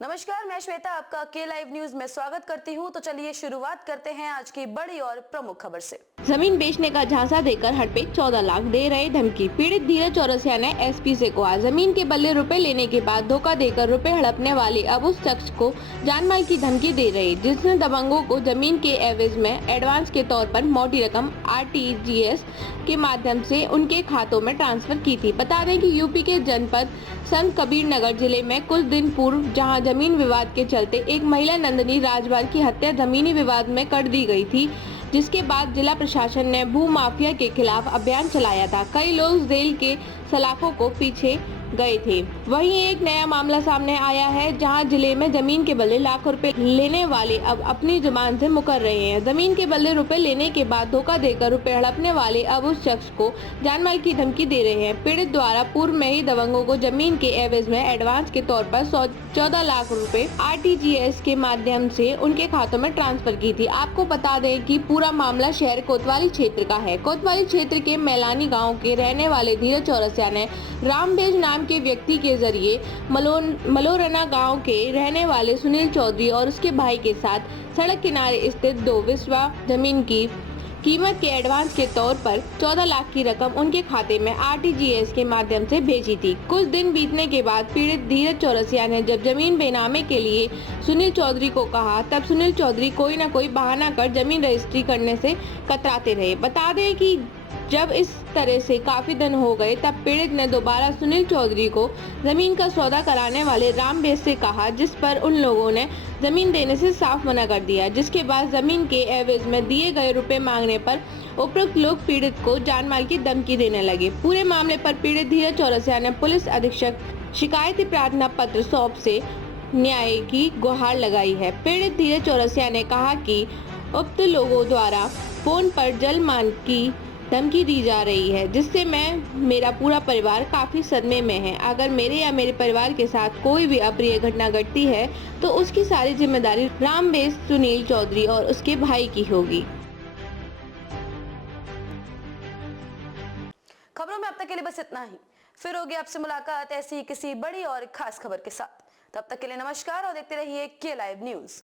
नमस्कार, मैं श्वेता आपका के लाइव न्यूज में स्वागत करती हूं। तो चलिए शुरुआत करते हैं आज की बड़ी और प्रमुख खबर से। जमीन बेचने का झांसा देकर हड़पे 14 लाख दे रहे धमकी। पीड़ित धीरज चौरसिया ने एसपी से कहा, जमीन के बदले रुपए लेने के बाद धोखा देकर रुपए हड़पने वाले अब उस शख्स को जानमाल की धमकी दे रहे, जिसने दबंगों को जमीन के एवज में एडवांस के तौर पर मोटी रकम आरटीजीएस के माध्यम से उनके खातों में ट्रांसफर की थी। बता दें कि यूपी के जनपद संत कबीर नगर जिले में कुछ दिन पूर्व जहां जमीन विवाद के चलते एक महिला नंदिनी राजवार की हत्या जमीनी विवाद में कर दी गई थी, जिसके बाद जिला प्रशासन ने भू माफिया के खिलाफ अभियान चलाया था। कई लोग जेल के सलाखों को पीछे गए थे। वहीं एक नया मामला सामने आया है, जहां जिले में जमीन के बदले लाखों रुपए लेने वाले अब अपनी जुबान से मुकर रहे हैं। जमीन के बदले रुपए लेने के बाद धोखा देकर रुपए हड़पने वाले अब उस शख्स को जानमाल की धमकी दे रहे हैं। पीड़ित द्वारा पूर्व में ही दबंगों को जमीन के एवज में एडवांस के तौर पर 14 लाख रुपए आरटीजीएस के माध्यम से उनके खातों में ट्रांसफर की थी। आपको बता दें कि पूरा मामला शहर कोतवाली क्षेत्र का है। कोतवाली क्षेत्र के मैलानी गाँव के रहने वाले धीरज चौरसिया ने रामबेज नाम के व्यक्ति के जरिए मलोरना गांव के रहने वाले सुनील चौधरी और उसके भाई के साथ सड़क किनारे स्थित 2 विस्वा जमीन की कीमत के एडवांस के तौर पर 14 लाख की रकम उनके खाते में आरटीजीएस के माध्यम से भेजी थी। कुछ दिन बीतने के बाद पीड़ित धीरज चौरसिया ने जब जमीन बेनामे के लिए सुनील चौधरी को कहा, तब सुनील चौधरी कोई न कोई बहाना कर जमीन रजिस्ट्री करने से कतराते रहे। बता दें कि जब इस तरह से काफी दिन हो गए, तब पीड़ित ने दोबारा सुनील चौधरी को जमीन का सौदा कराने वाले रामबेज से कहा, जिस पर उन लोगों ने जमीन देने से साफ मना कर दिया। जिसके बाद जमीन के एवज में दिए गए रुपए मांगने पर उपरोक्त लोग पीड़ित को जानमाल की धमकी देने लगे। पूरे मामले पर पीड़ित धीरज चौरसिया ने पुलिस अधीक्षक शिकायती प्रार्थना पत्र सौंप से न्याय की गुहार लगाई है। पीड़ित धीरज चौरसिया ने कहा कि उक्त लोगों द्वारा फोन पर जलमान की धमकी दी जा रही है, जिससे मेरा पूरा परिवार काफी सदमे में है। अगर मेरे या मेरे परिवार के साथ कोई भी अप्रिय घटना घटती है तो उसकी सारी जिम्मेदारी रामबेज सुनील चौधरी और उसके भाई की होगी। खबरों में अब तक के लिए बस इतना ही। फिर होगी आपसे मुलाकात ऐसी किसी बड़ी और खास खबर के साथ। तब तक के लिए नमस्कार और देखते रहिए के लाइव न्यूज।